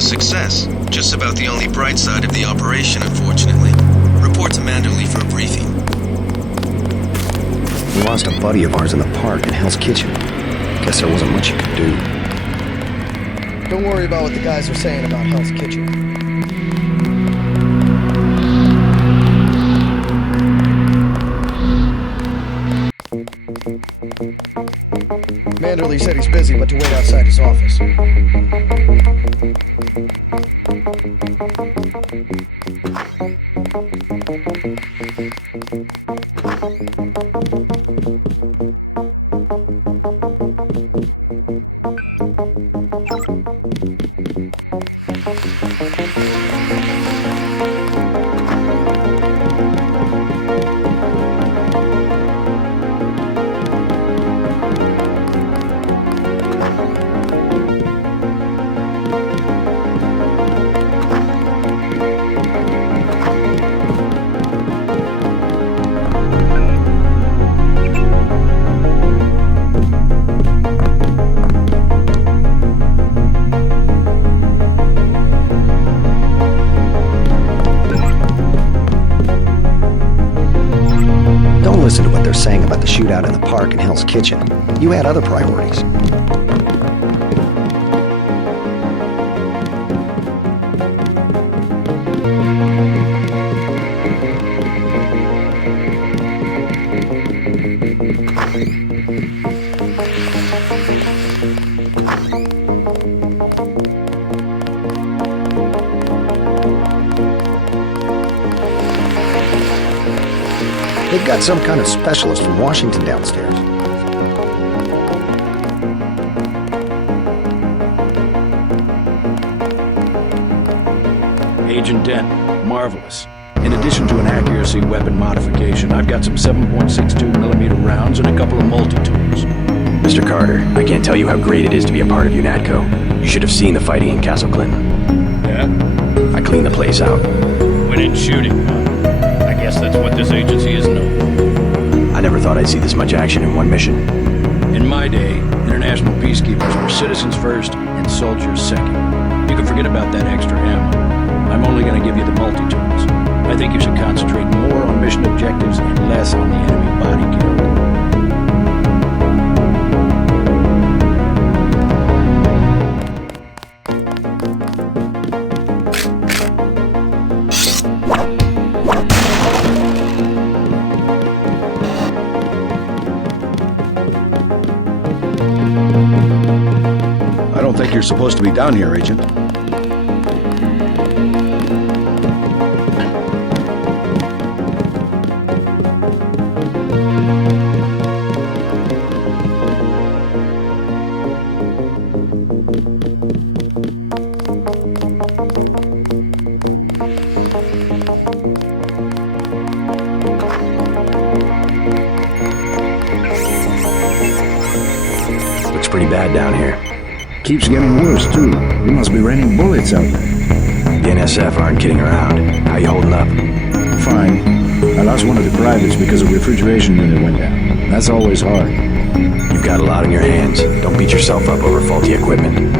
a success. Just about the only bright side of the operation, unfortunately. Report to Manderley for a briefing. We lost a buddy of ours in the park in Hell's Kitchen. Guess there wasn't much you could do. Don't worry about what the guys are saying about Hell's Kitchen. Manderley said he's busy, but to wait outside his office. Listen to what they're saying about the shootout in the park and Hell's Kitchen. You had other priorities. They've got some kind of specialist from Washington downstairs. Agent Dent, marvelous. In addition to an accuracy weapon modification, I've got some 7.62mm rounds and a couple of multi-tools. Mr. Carter, I can't tell you how great it is to be a part of UNATCO. You should have seen the fighting in Castle Clinton. Yeah? I cleaned the place out. Went in shooting, huh? I guess that's what this agency is known for. I never thought I'd see this much action in one mission. In my day, international peacekeepers were citizens first and soldiers second. You can forget about that extra ammo. I'm only going to give you the multi-tools. I think you should concentrate more on mission objectives and less on the enemy body count. I don't think you're supposed to be down here, Agent. Looks pretty bad down here. Keeps getting worse, too. You must be raining bullets out there. The NSF aren't kidding around. How you holding up? Fine. I lost one of the privates because a refrigeration unit went down. That's always hard. You've got a lot on your hands. Don't beat yourself up over faulty equipment.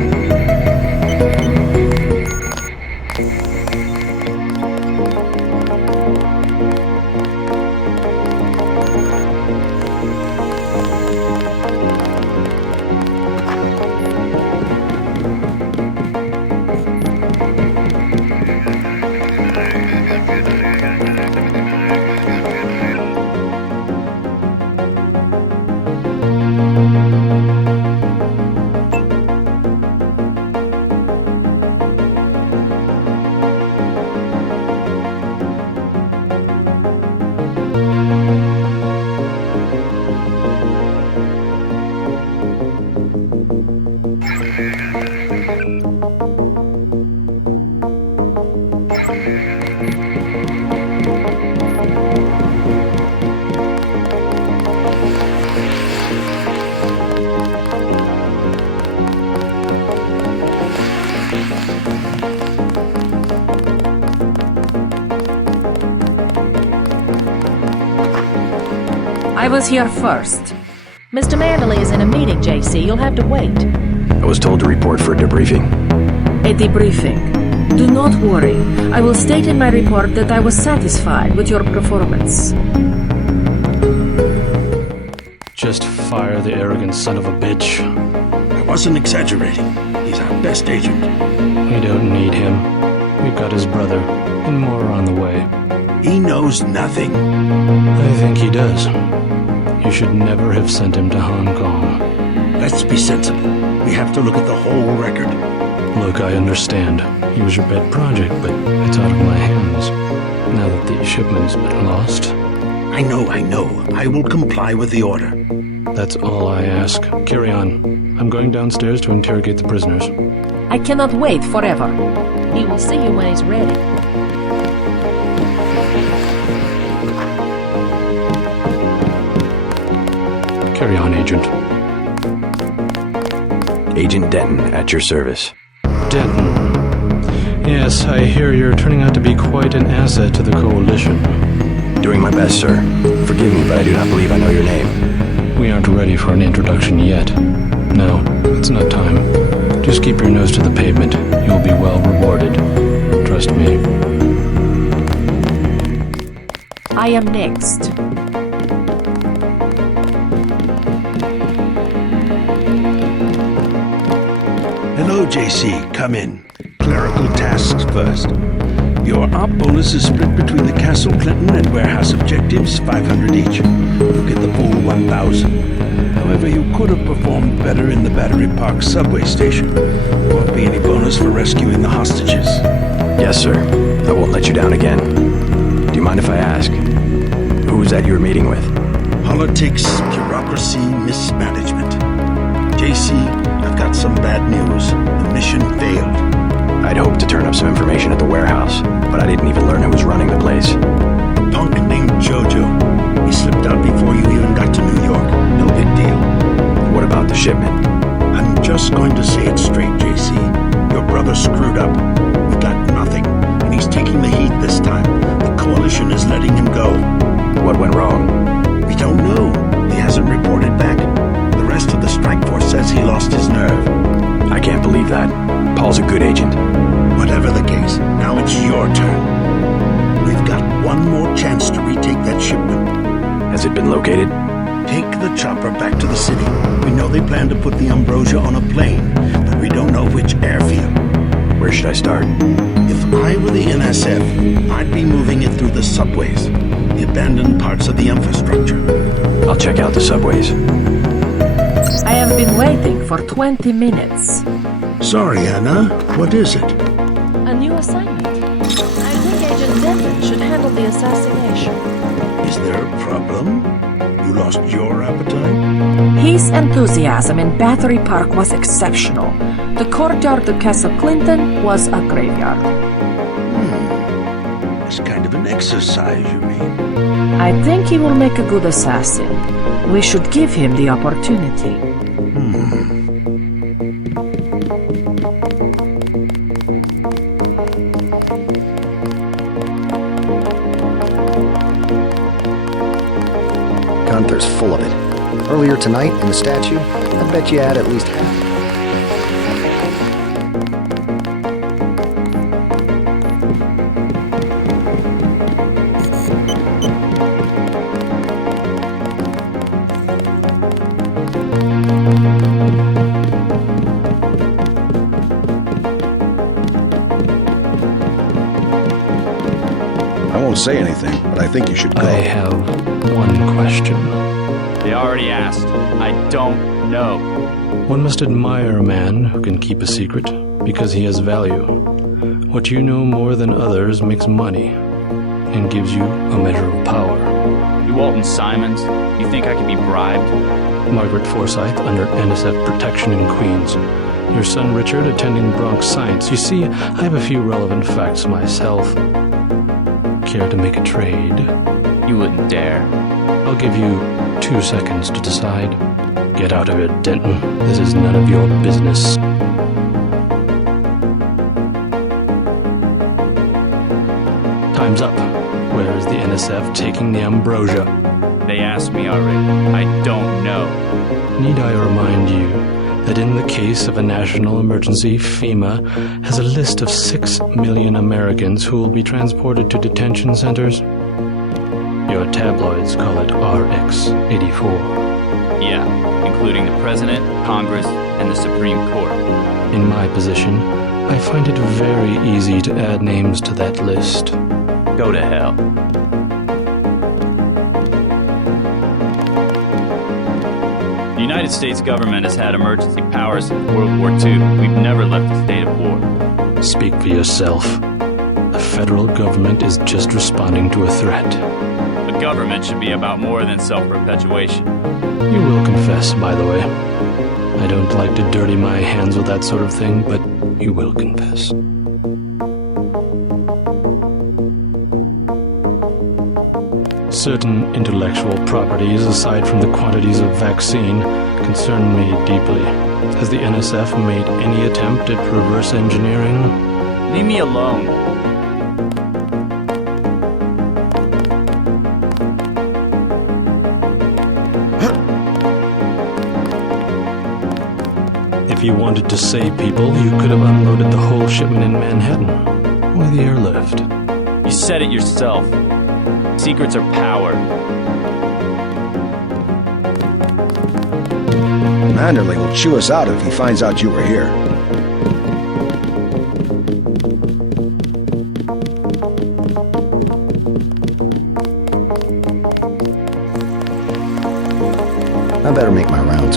I was here first. Mr. Manderley is in a meeting, JC. You'll have to wait. I was told to report for a debriefing. A debriefing. Do not worry. I will state in my report that I was satisfied with your performance. Just fire the arrogant son of a bitch. I wasn't exaggerating. He's our best agent. We don't need him. We've got his brother, and more on the way. He knows nothing. I think he does. You should never have sent him to Hong Kong. Let's be sensible. We have to look at the whole record. Look, I understand. He was your pet project, but it's out of my hands. Now that the shipment's been lost. I know. I will comply with the order. That's all I ask. Carry on. I'm going downstairs to interrogate the prisoners. I cannot wait forever. He will see you when he's ready. Carry on, Agent. Agent Denton, at your service. Denton. Yes, I hear you're turning out to be quite an asset to the Coalition. Doing my best, sir. Forgive me, but I do not believe I know your name. We aren't ready for an introduction yet. No, it's not time. Just keep your nose to the pavement. You'll be well rewarded. Trust me. I am next. Hello, JC. Come in. Clerical tasks first. Your op bonus is split between the Castle Clinton and warehouse objectives, 500 each. You get the full 1,000. However, you could have performed better in the Battery Park subway station. There won't be any bonus for rescuing the hostages. Yes, sir. I won't let you down again. Do you mind if I ask? Who was that you were meeting with? Politics, bureaucracy, mismanagement. JC, I've got some bad news. The mission failed. I'd hoped to turn up some information at the warehouse, but I didn't even learn who was running the place. A punk named Jojo. He slipped out before you even got to New York. No big deal. What about the shipment? I'm just going to say it straight, JC. Your brother screwed up. We got nothing, and he's taking the heat this time. The Coalition is letting him go. What went wrong? We don't know. He hasn't reported back. The rest of the strike force says he lost his nerve. I can't believe that. Paul's a good agent. Whatever the case, now it's your turn. We've got one more chance to retake that shipment. Has it been located? Take the chopper back to the city. We know they plan to put the Ambrosia on a plane, but we don't know which airfield. Where should I start? If I were the NSF, I'd be moving it through the subways, the abandoned parts of the infrastructure. I'll check out the subways. I have been waiting for 20 minutes. Sorry, Anna. What is it? A new assignment. I think Agent Denton should handle the assassination. Is there a problem? You lost your appetite? His enthusiasm in Battery Park was exceptional. The courtyard of Castle Clinton was a graveyard. It's kind of an exercise, you mean? I think he will make a good assassin. We should give him the opportunity. Gunther's full of it. Earlier tonight, in the statue, I bet you had at least half. I won't say anything, but I think you should go. I have one question. They already asked. I don't know. One must admire a man who can keep a secret because he has value. What you know more than others makes money and gives you a measure of power. You Walton Simons, you think I can be bribed? Margaret Forsyth under NSF protection in Queens. Your son Richard attending Bronx Science. You see, I have a few relevant facts myself. Care to make a trade? You wouldn't dare. I'll give you 2 seconds to decide. Get out of here, Denton. This is none of your business. Time's up. Where is the NSF taking the Ambrosia? They asked me already. I don't know. Need I remind you that in the case of a national emergency, FEMA has a list of 6 million Americans who will be transported to detention centers? Your tabloids call it RX-84. Yeah, including the President, Congress, and the Supreme Court. In my position, I find it very easy to add names to that list. Go to hell. The United States government has had emergency powers since World War II. We've never left a state of war. Speak for yourself. The federal government is just responding to a threat. The government should be about more than self-perpetuation. You will confess, by the way. I don't like to dirty my hands with that sort of thing, but you will confess. Certain intellectual properties, aside from the quantities of vaccine, concern me deeply. Has the NSF made any attempt at reverse engineering? Leave me alone. If you wanted to save people, you could have unloaded the whole shipment in Manhattan. Why the airlift? You said it yourself. Secrets are power. Manderley will chew us out if he finds out you were here. I better make my rounds.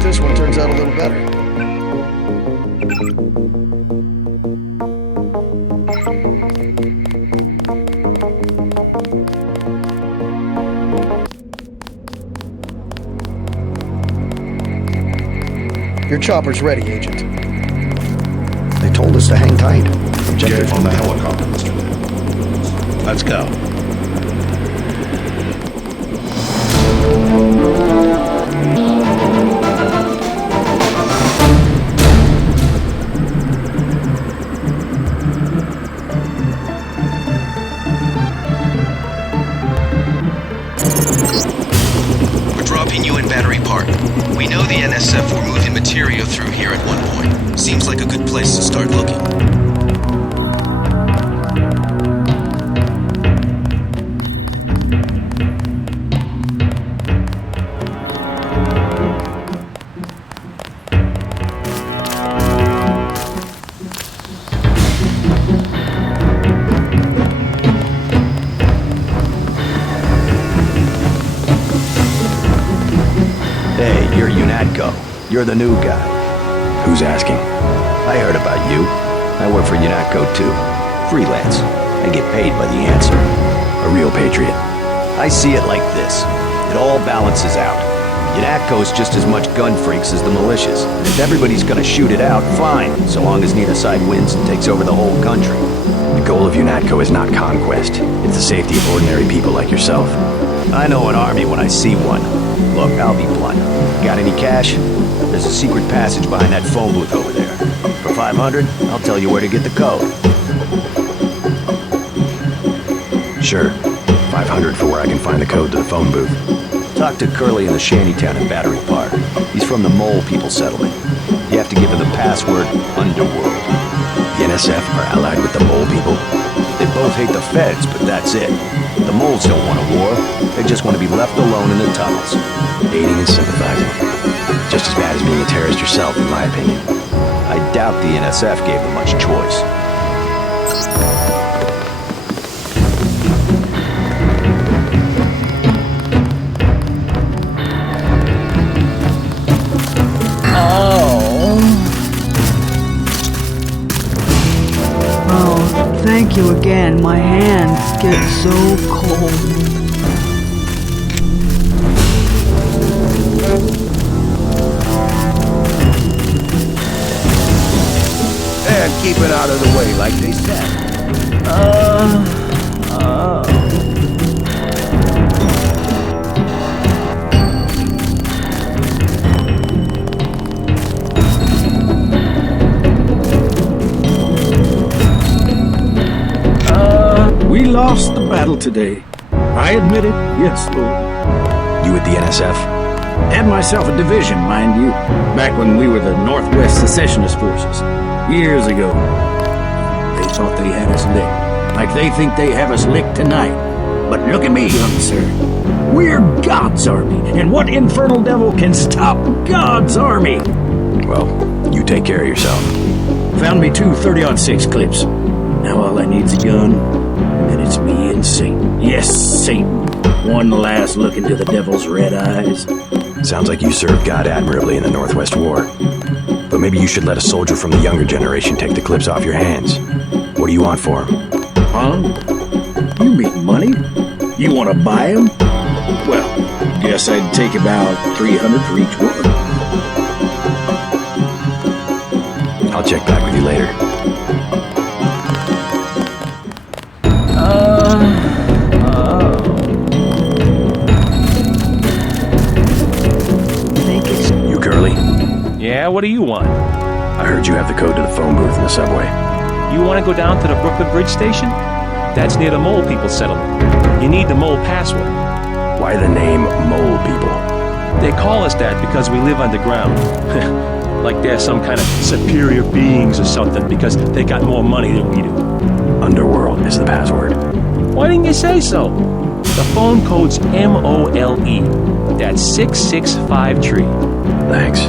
This one turns out a little better. Your chopper's ready, Agent. They told us to hang tight. Objective on the helicopter, Mr. Let's go. You in Battery Park. We know the NSF were moving material through here at one point. Seems like a good place to start looking. You're UNATCO. You're the new guy. Who's asking? I heard about you. I work for UNATCO too. Freelance. I get paid by the answer. A real patriot. I see it like this. It all balances out. UNATCO's just as much gun freaks as the militias. If everybody's gonna shoot it out, fine, so long as neither side wins and takes over the whole country. The goal of UNATCO is not conquest. It's the safety of ordinary people like yourself. I know an army when I see one. Look, I'll be blunt. Got any cash? There's a secret passage behind that phone booth over there. For 500, I'll tell you where to get the code. Sure. 500 for where I can find the code to the phone booth. Talk to Curly in the shantytown in Battery Park. He's from the Mole People settlement. You have to give him the password Underworld. The NSF are allied with the Mole People. They both hate the feds, but that's it. The moles don't want a war. They just want to be left alone in the tunnels. Aiding and sympathizing. Just as bad as being a terrorist yourself, in my opinion. I doubt the NSF gave them much choice. Thank you again. My hands get so cold. it out of the way like they said. We lost the battle today. I admit it, yes, Lord. You with the NSF? Had myself a division, mind you, back when we were the Northwest Secessionist Forces, years ago. They thought they had us licked, like they think they have us licked tonight. But look at me, young sir. We're God's army, and what infernal devil can stop God's army? Well, you take care of yourself. Found me 2 30-06 clips. Now all I need's a gun, and it's me and Satan. Yes, Satan. One last look into the devil's red eyes. Sounds like you served God admirably in the Northwest War. But maybe you should let a soldier from the younger generation take the clips off your hands. What do you want for him? Huh? You mean money? You want to buy him? Well, guess I'd take about 300 for each one. I'll check back with you later. You Curly? Yeah, what do you want? I heard you have the code to the phone booth in the subway. You want to go down to the Brooklyn Bridge station? That's near the Mole People settlement. You need the Mole password. Why the name Mole People? They call us that because we live underground. Like they're some kind of superior beings or something because they got more money than we do. Underworld is the password. Why didn't you say so? The phone code's MOLE. That's 665-tree. Thanks.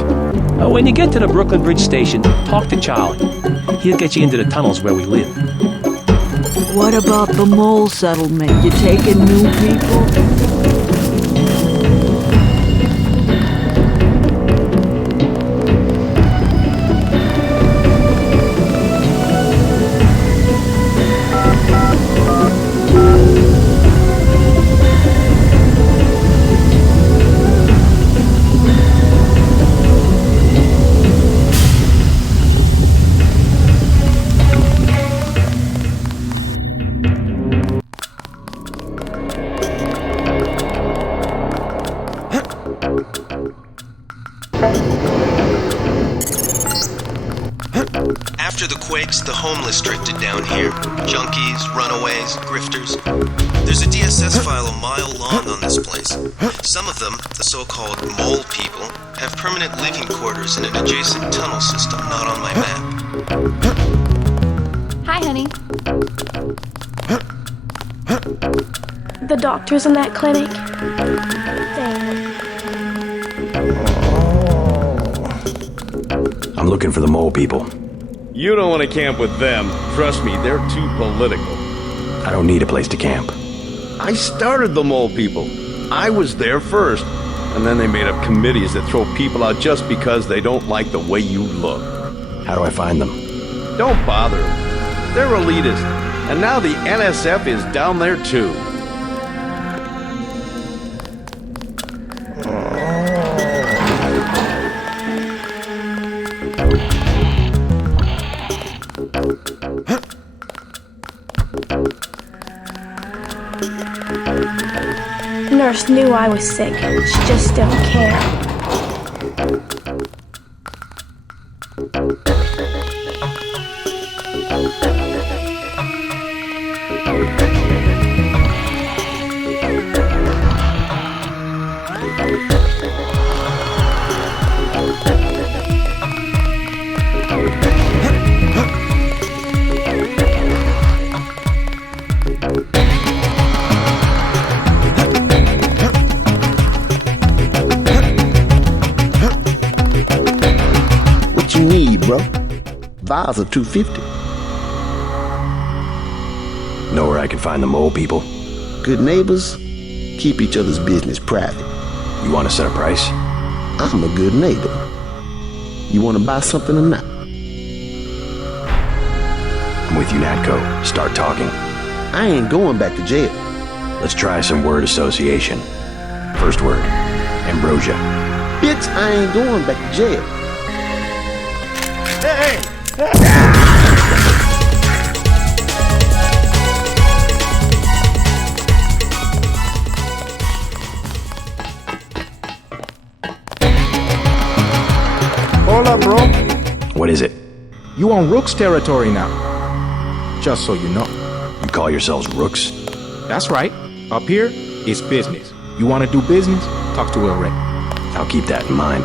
When you get to the Brooklyn Bridge station, talk to Charlie. He'll get you into the tunnels where we live. What about the mole settlement? You taking new people? After the quakes, the homeless drifted down here. Junkies, runaways, grifters. There's a DSS file a mile long on this place. Some of them, the so-called mole people, have permanent living quarters in an adjacent tunnel system not on my map. Hi, honey. The doctor's in that clinic. I'm looking for the Mole People. You don't want to camp with them. Trust me, they're too political. I don't need a place to camp. I started the Mole People. I was there first. And then they made up committees that throw people out just because they don't like the way you look. How do I find them? Don't bother them. They're elitist. And now the NSF is down there too. Nurse knew I was sick. She just didn't care. What you need, bro? Vials are $250. Know where I can find the Mole People? Good neighbors keep each other's business private. You want to set a price? I'm a good neighbor. You want to buy something or not? I'm with you, Natco. Start talking. I ain't going back to jail. Let's try some word association. First word, ambrosia. Bitch, I ain't going back to jail. Hey! Hold up, bro. What is it? You on Rook's territory now. Just so you know. You call yourselves Rooks? That's right. Up here, it's business. You want to do business? Talk to El Rey. I'll keep that in mind.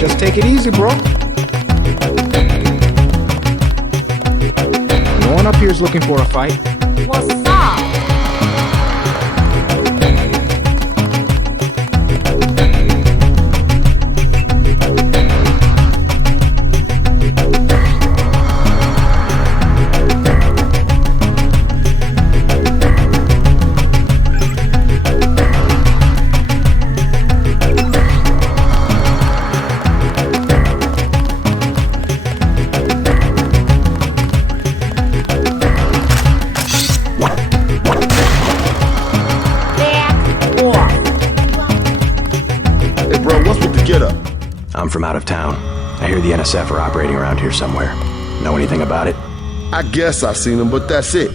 Just take it easy, bro. No one up here is looking for a fight. What's up? I'm from out of town. I hear the NSF are operating around here somewhere. Know anything about it? I guess I've seen them, but that's it.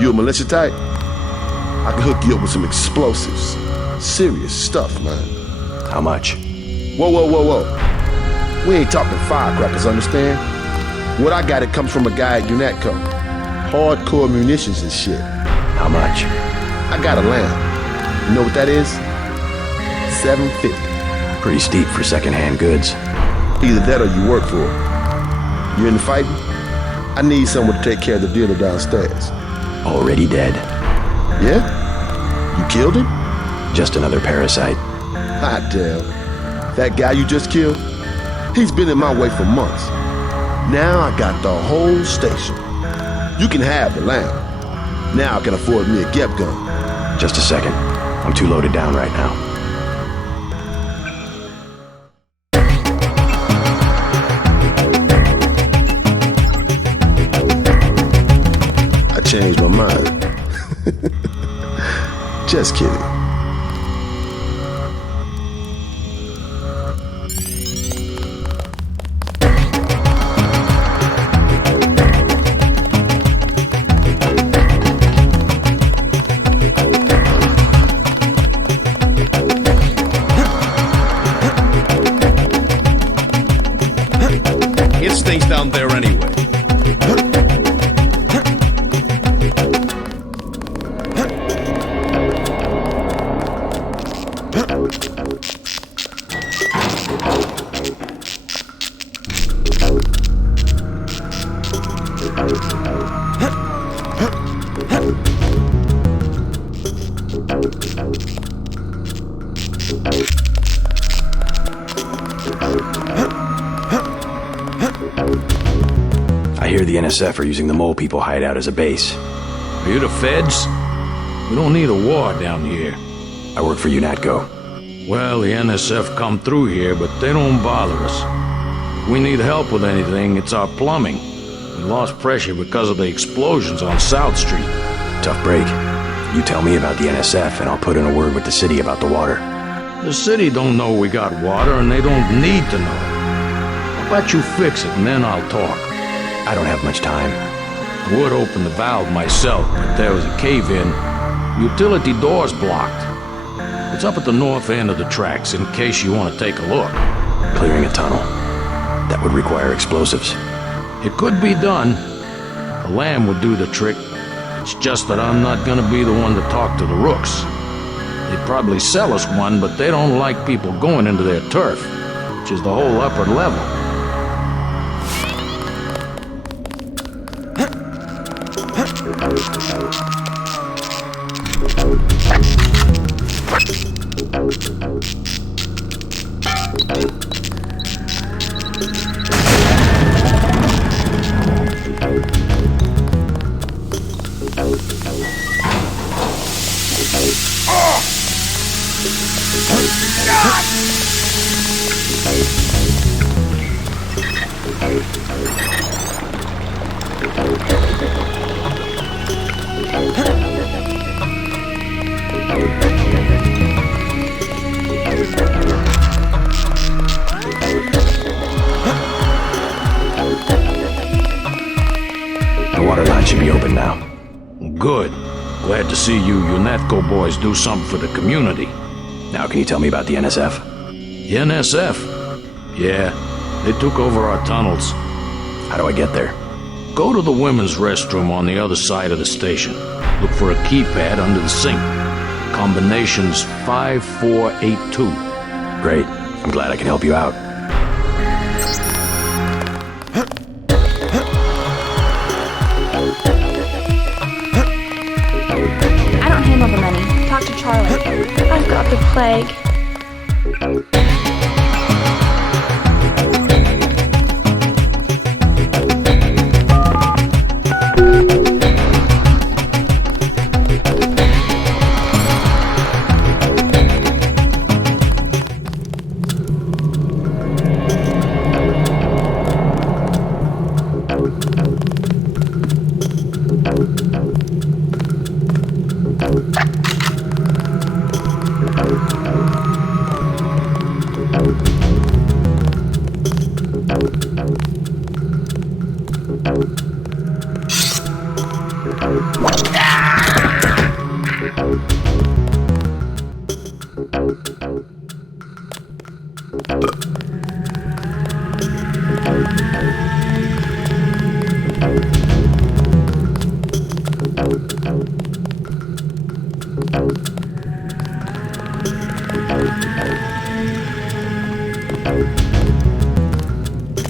You a militia type? I can hook you up with some explosives. Serious stuff, man. How much? Whoa, whoa, whoa, whoa. We ain't talking firecrackers, understand? What I got, it comes from a guy at UNATCO. Hardcore munitions and shit. How much? I got a lamb. You know what that is? $750. Pretty steep for secondhand goods. Either that or you work for it. You in the fighting? I need someone to take care of the dealer downstairs. Already dead. Yeah? You killed him? Just another parasite. Hot damn. That guy you just killed? He's been in my way for months. Now I got the whole station. You can have the lamb. Now I can afford me a Gep gun. Just a second. I'm too loaded down right now. Changed my mind. Just kidding. It stinks down there anyway. I hear the NSF are using the Mole People hideout as a base. Are you the feds? We don't need a war down here. I work for UNATCO. Well, the NSF come through here, but they don't bother us. If we need help with anything, it's our plumbing. We lost pressure because of the explosions on South Street. Tough break. You tell me about the NSF and I'll put in a word with the city about the water. The city don't know we got water and they don't need to know. How about you fix it and then I'll talk? I don't have much time. I would open the valve myself, but there was a cave-in. Utility door's blocked. It's up at the north end of the tracks in case you want to take a look. Clearing a tunnel. That would require explosives. It could be done. The lamb would do the trick. It's just that I'm not gonna be the one to talk to the Rooks. They'd probably sell us one, but they don't like people going into their turf, which is the whole upper level. The water line should be open now. Good. Glad to see you UNATCO boys do something for the community. Now can you tell me about the NSF? The NSF? Yeah, they took over our tunnels. How do I get there? Go to the women's restroom on the other side of the station. Look for a keypad under the sink. Combination's 5482. Great. I'm glad I can help you out. I don't handle the money. Talk to Charlie. I've got the plague.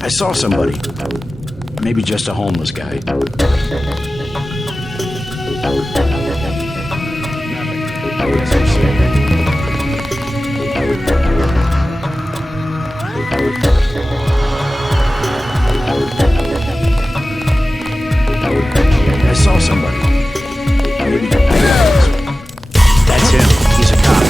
I saw somebody. Maybe just a homeless guy. I saw somebody. Maybe. That's him. He's a cop.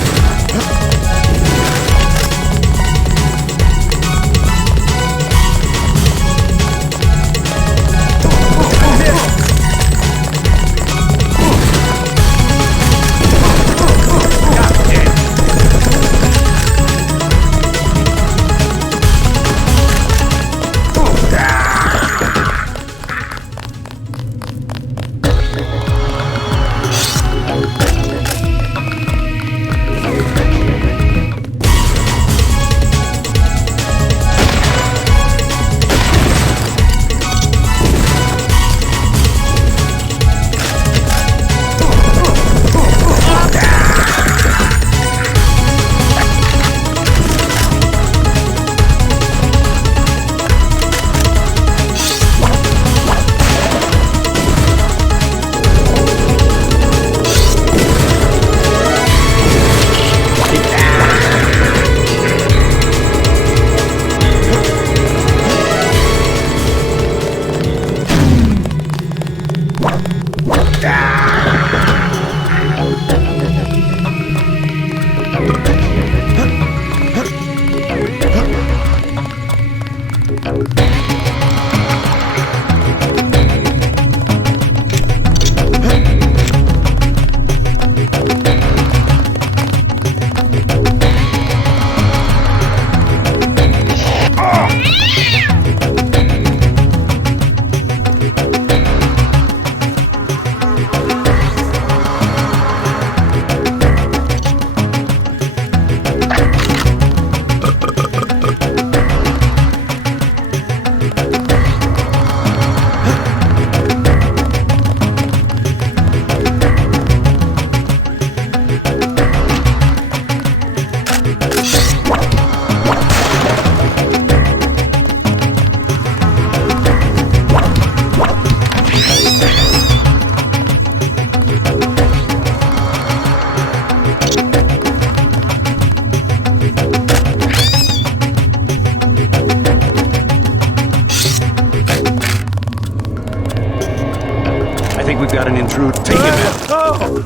We've got an intruder. Take him out.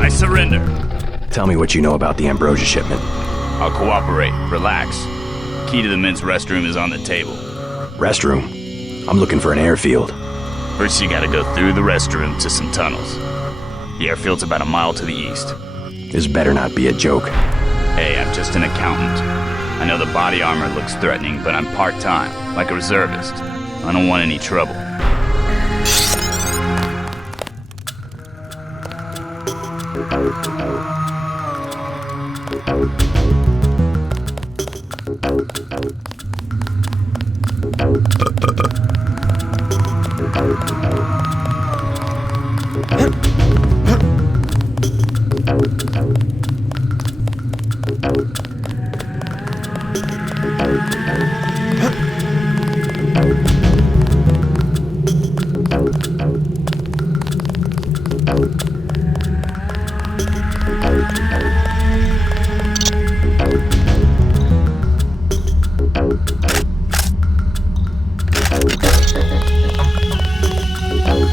I surrender. Tell me what you know about the Ambrosia shipment. I'll cooperate. Relax. Key to the Mint's restroom is on the table. Restroom? I'm looking for an airfield. First, you gotta go through the restroom to some tunnels. The airfield's about a mile to the east. This better not be a joke. Hey, I'm just an accountant. I know the body armor looks threatening, but I'm part-time, like a reservist. I don't want any trouble.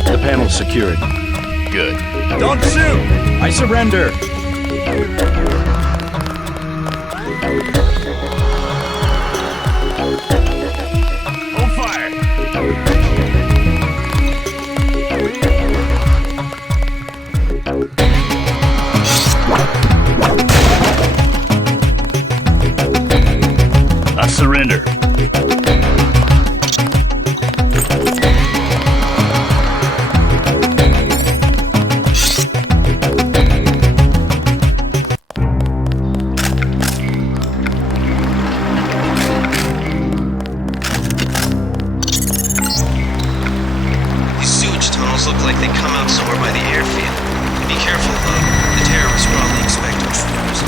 The panel's secured. Good. Don't shoot! I surrender! Hold fire! I surrender. These sewage tunnels look like they come out somewhere by the airfield. Be careful, though. The terrorists probably expect intruders.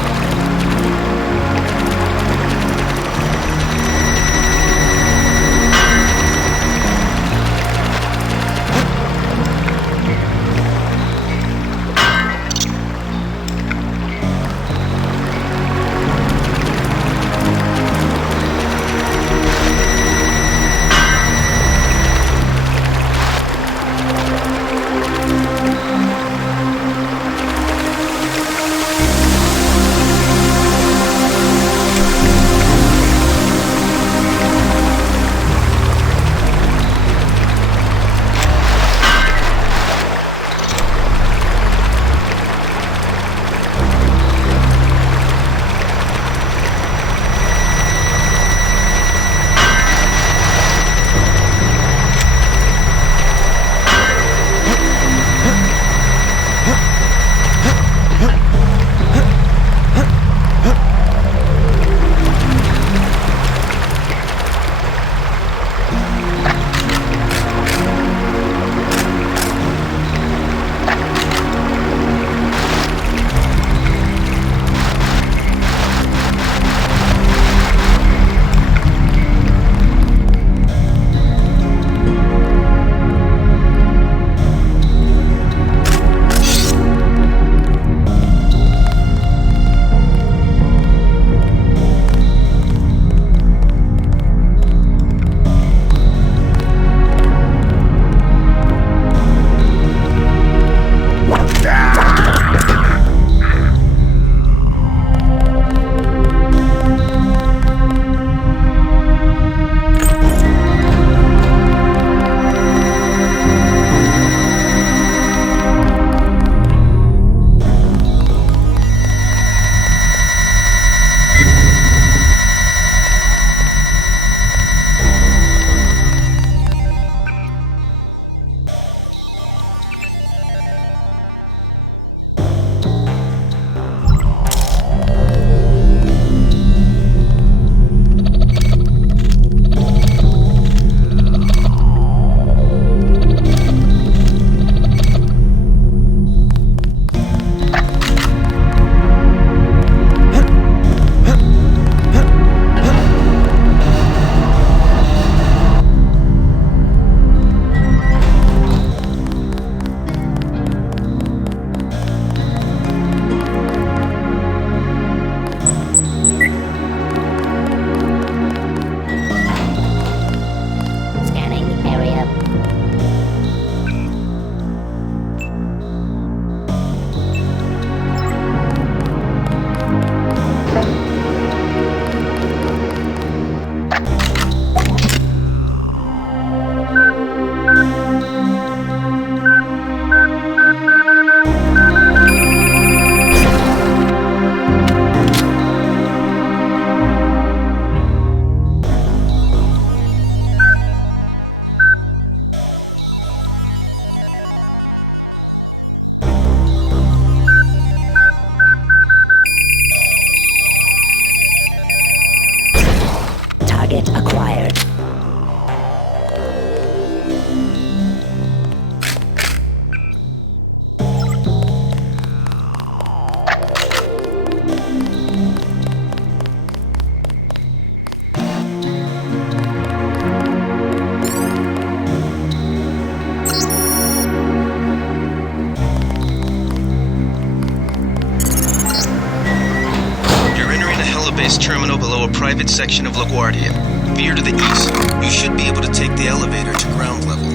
private section of LaGuardia. Veer to the east. You should be able to take the elevator to ground level.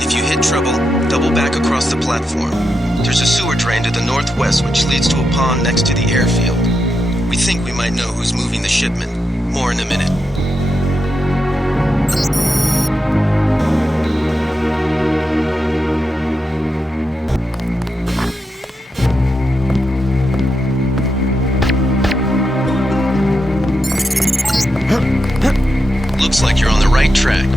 If you hit trouble, double back across the platform. There's a sewer drain to the northwest which leads to a pond next to the airfield. We think we might know who's moving the shipment. More in a minute. Looks like you're on the right track.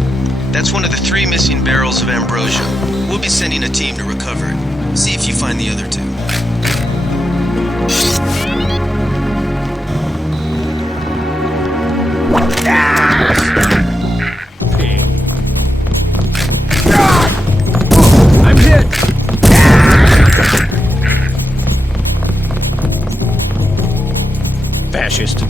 That's one of the 3 missing barrels of ambrosia. We'll be sending a team to recover it. See if you find the other 2. I'm hit! Fascist.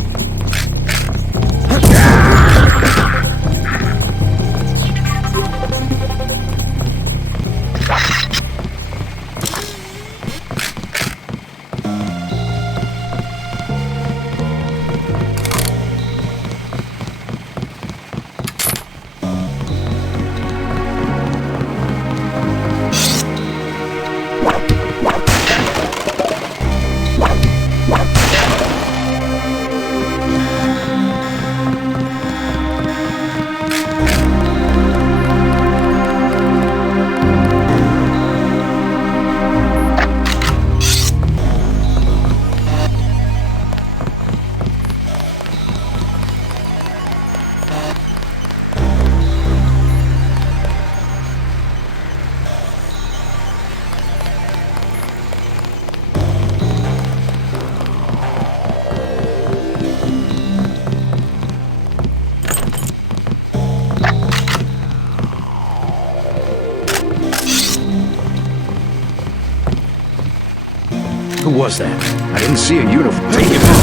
Who was that? I didn't see a uniform. Take him out.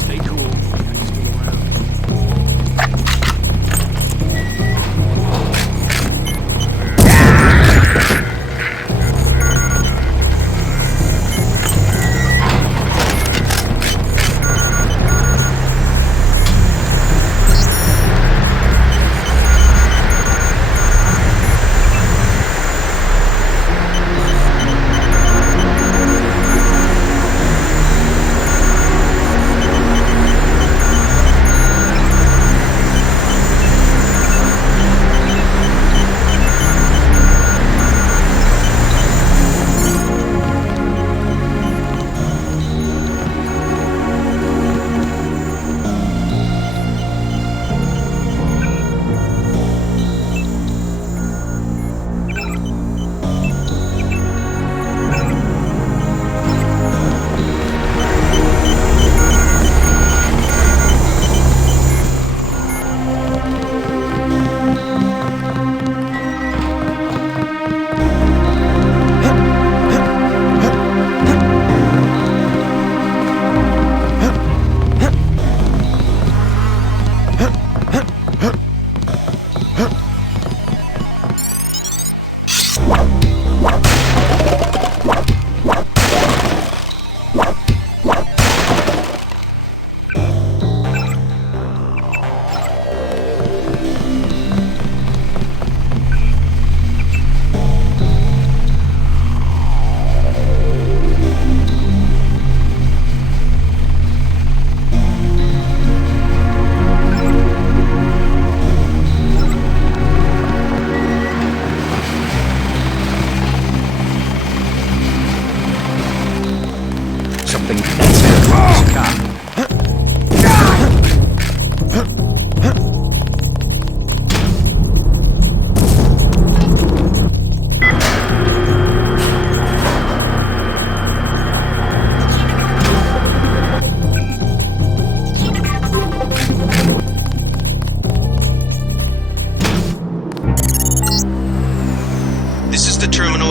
Stay cool. I'm still around.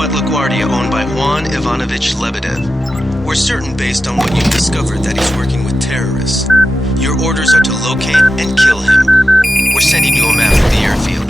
LaGuardia owned by Juan Ivanovich Lebedev. We're certain based on what you've discovered that he's working with terrorists. Your orders are to locate and kill him. We're sending you a map of the airfield.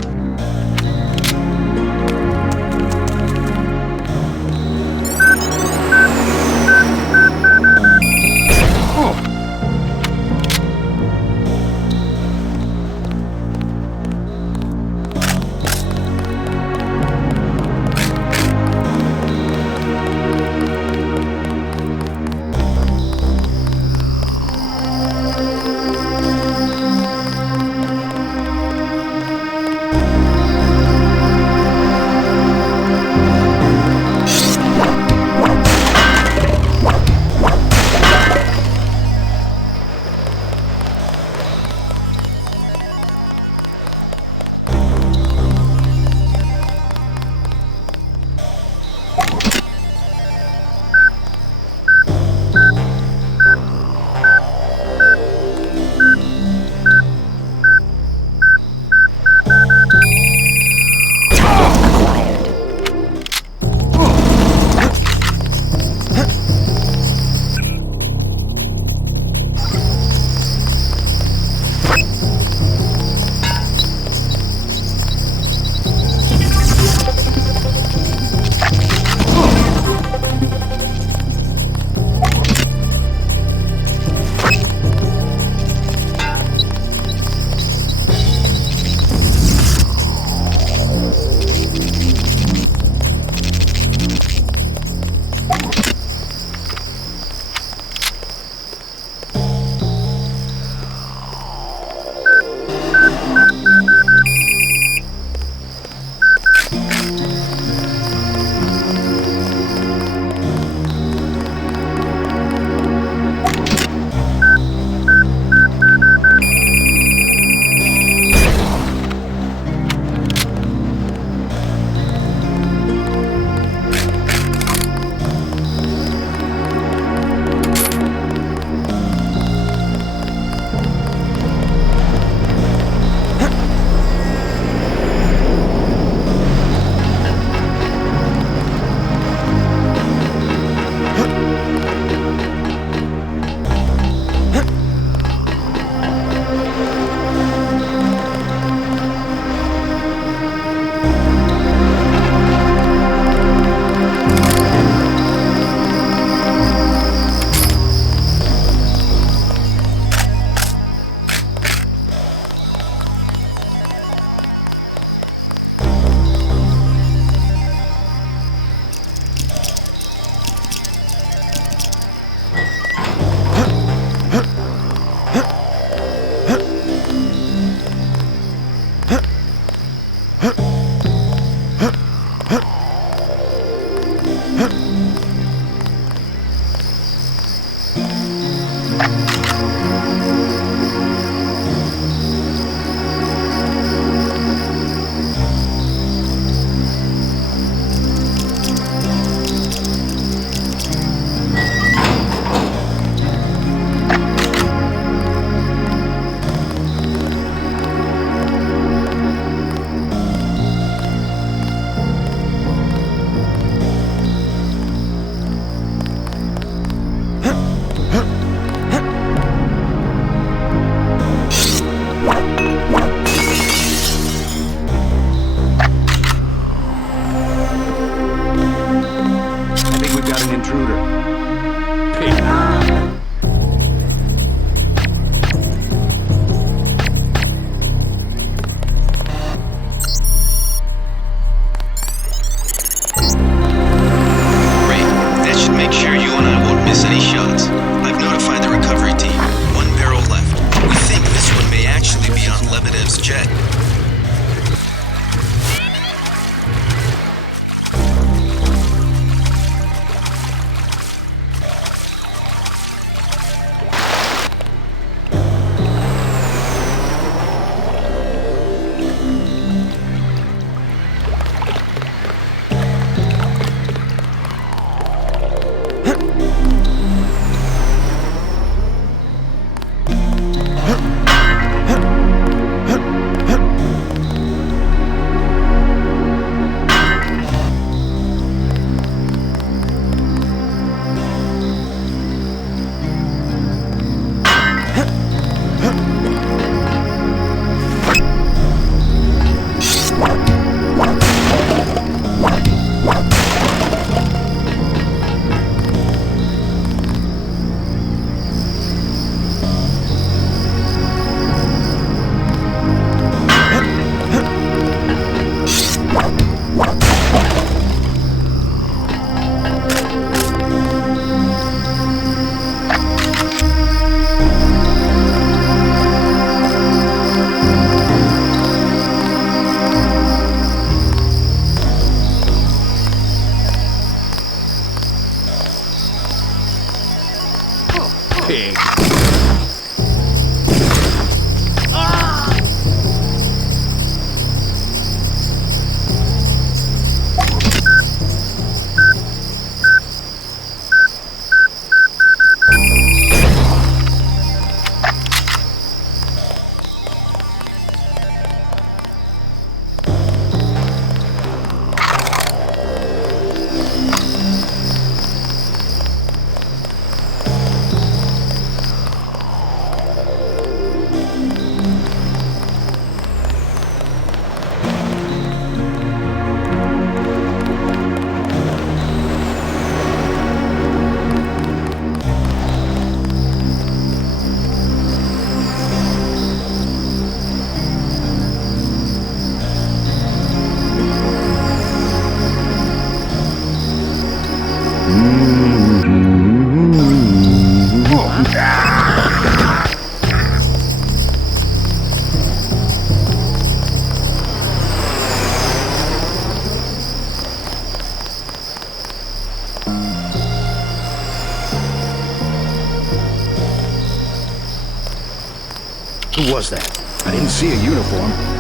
Who was that? I didn't see a uniform.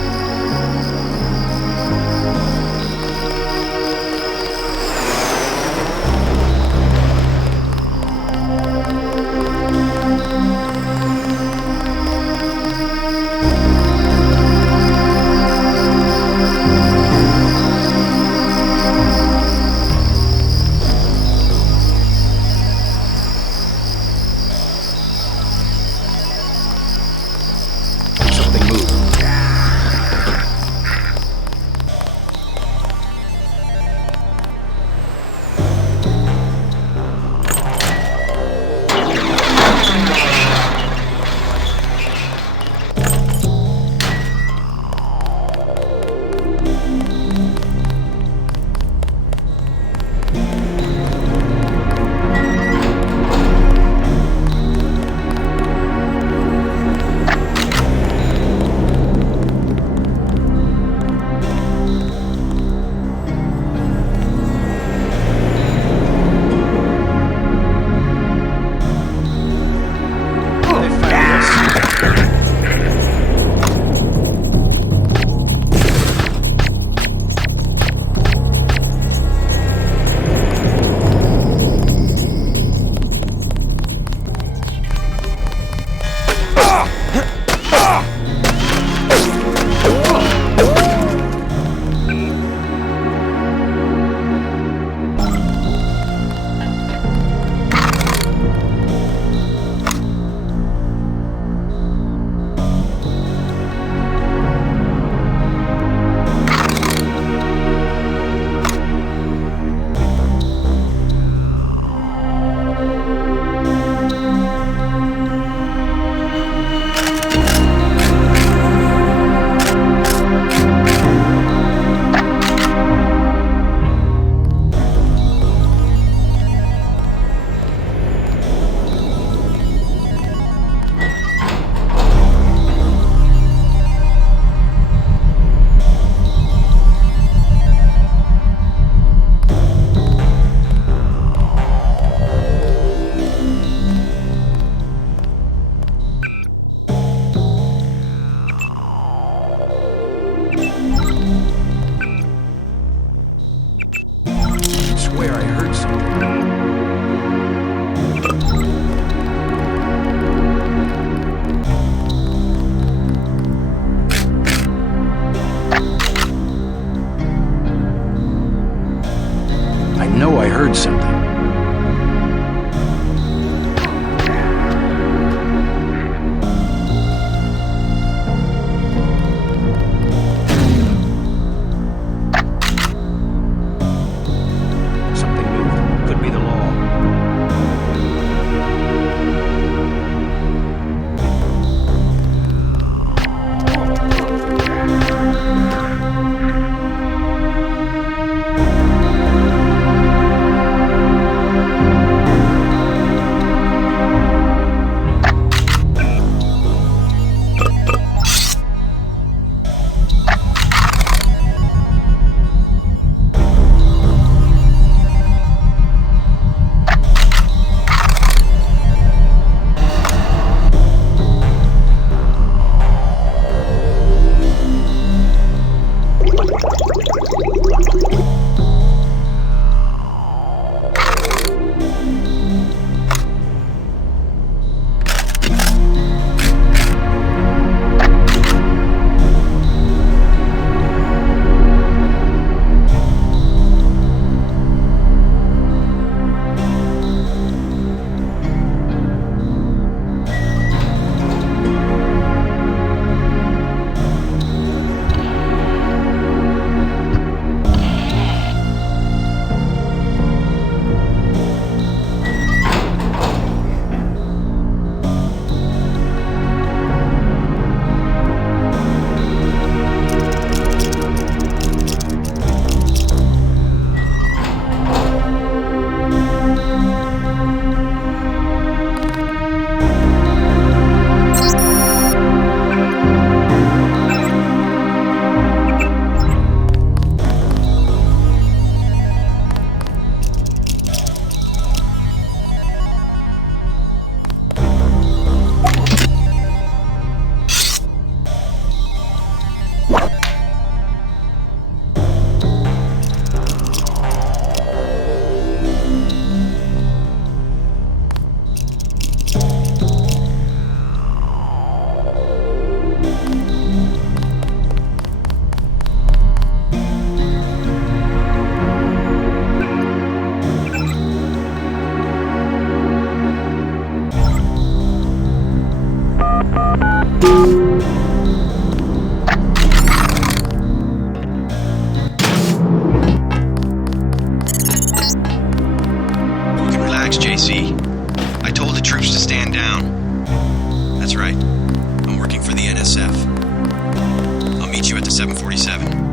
747.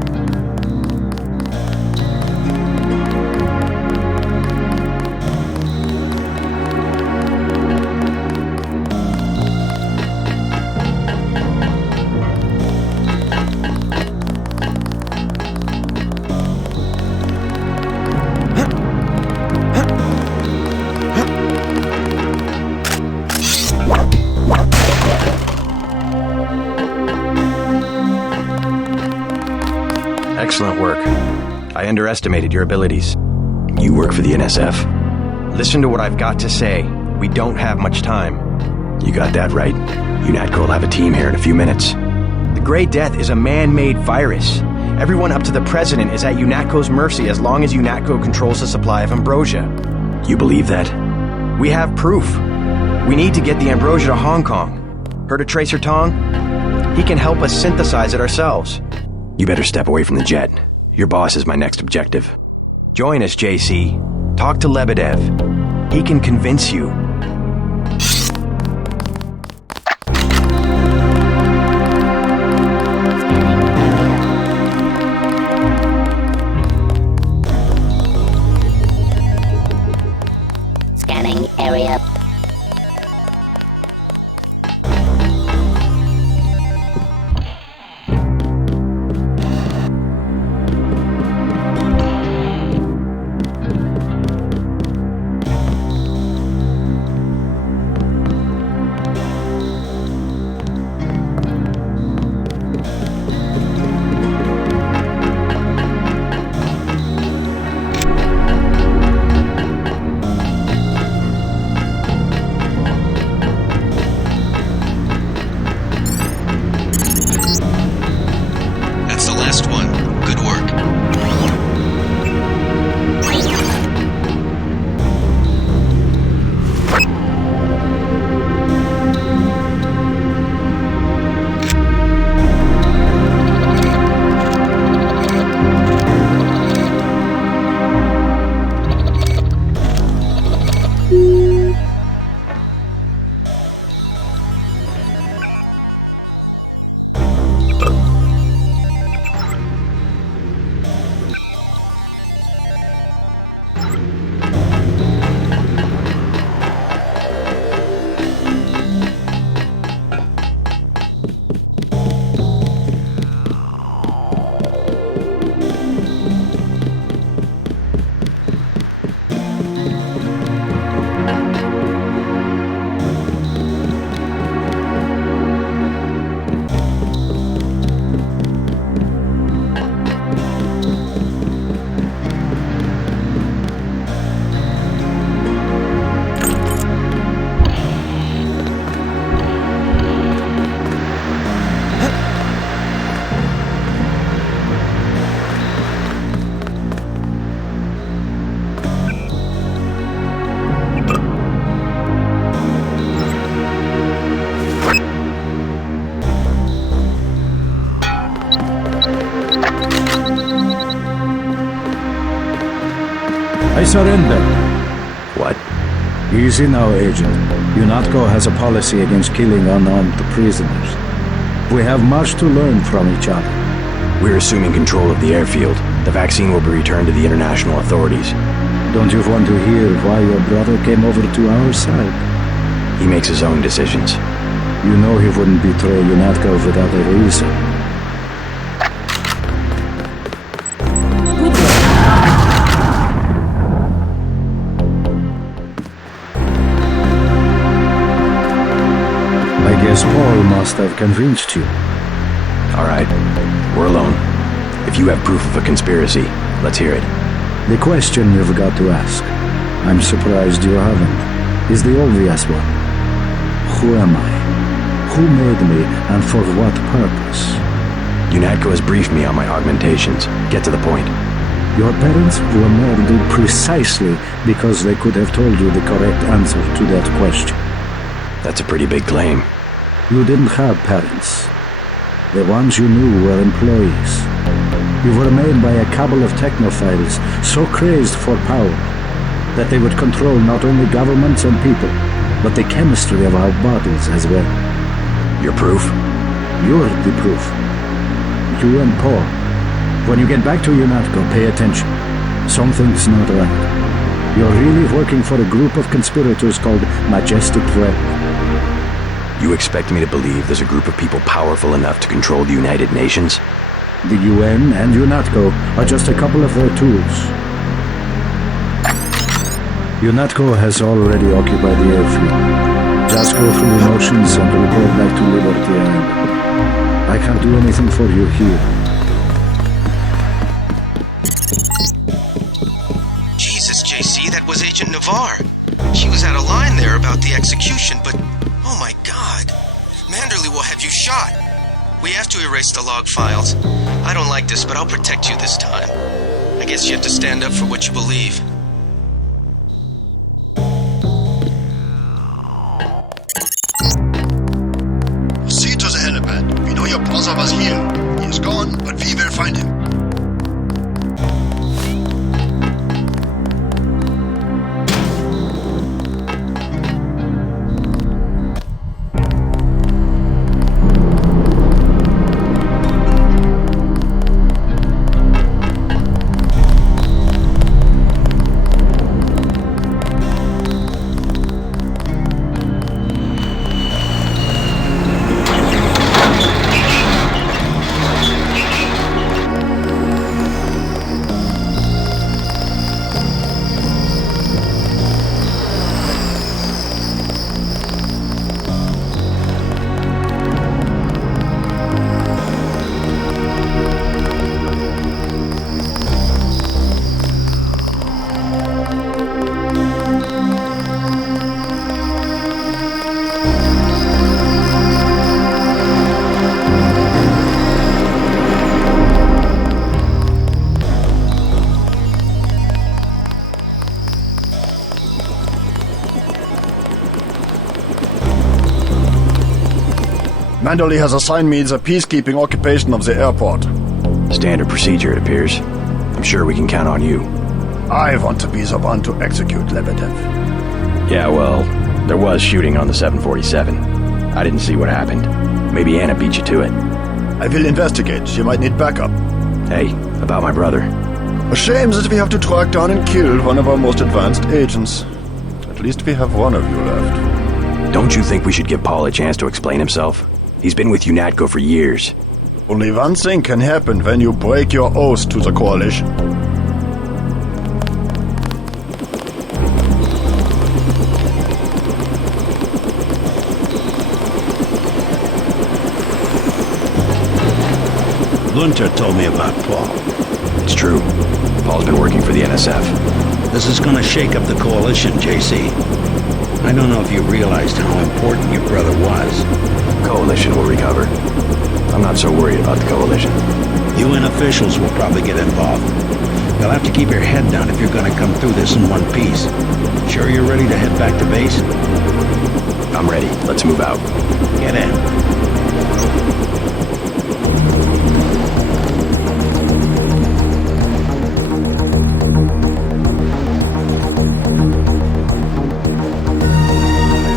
Excellent work. I underestimated your abilities. You work for the NSF? Listen to what I've got to say. We don't have much time. You got that right. UNATCO will have a team here in a few minutes. The Grey Death is a man-made virus. Everyone up to the President is at UNATCO's mercy as long as UNATCO controls the supply of ambrosia. You believe that? We have proof. We need to get the ambrosia to Hong Kong. Heard of Tracer Tong? He can help us synthesize it ourselves. You better step away from the jet. Your boss is my next objective. Join us, JC. Talk to Lebedev. He can convince you. Scanning area. I surrender. What? Easy now, Agent. UNATCO has a policy against killing unarmed prisoners. We have much to learn from each other. We're assuming control of the airfield. The vaccine will be returned to the international authorities. Don't you want to hear why your brother came over to our side? He makes his own decisions. You know he wouldn't betray UNATCO without a reason. I guess Paul must have convinced you. All right, we're alone. If you have proof of a conspiracy, let's hear it. The question you've got to ask, I'm surprised you haven't, is the obvious one. Who am I? Who made me, and for what purpose? UNATCO has briefed me on my augmentations. Get to the point. Your parents were murdered precisely because they could have told you the correct answer to that question. That's a pretty big claim. You didn't have parents. The ones you knew were employees. You were made by a cabal of technophiles so crazed for power that they would control not only governments and people, but the chemistry of our bodies as well. Your proof? You're the proof. you and Paul. When you get back to UNATCO, pay attention. Something's not right. You're really working for a group of conspirators called Majestic Rebel. You expect me to believe there's a group of people powerful enough to control the United Nations? The UN and UNATCO are just a couple of their tools. UNATCO has already occupied the airfield. Just go through the motions and report back to Liberty Island. I can't do anything for you here. Jesus, JC, that was Agent Navarre. She was out of line there about the execution, but oh my God. Manderley will have you shot. We have to erase the log files. I don't like this, but I'll protect you this time. I guess you have to stand up for what you believe. Proceed to the helipad. We know your brother was here. He is gone, but we will find him. Manderley has assigned me the peacekeeping occupation of the airport. Standard procedure, it appears. I'm sure we can count on you. I want to be the one to execute Lebedev. Yeah, well, there was shooting on the 747. I didn't see what happened. Maybe Anna beat you to it. I will investigate. You might need backup. Hey, about my brother. A shame that we have to track down and kill one of our most advanced agents. At least we have one of you left. Don't you think we should give Paul a chance to explain himself? He's been with UNATCO for years. Only one thing can happen when you break your oath to the coalition. Gunter told me about Paul. It's true. Paul's been working for the NSF. This is gonna shake up the coalition, JC. I don't know if you realized how important your brother was. Coalition will recover. I'm not so worried about the coalition. UN officials will probably get involved. You'll have to keep your head down if you're gonna come through this in one piece. Sure you're ready to head back to base? I'm ready. Let's move out. Get in.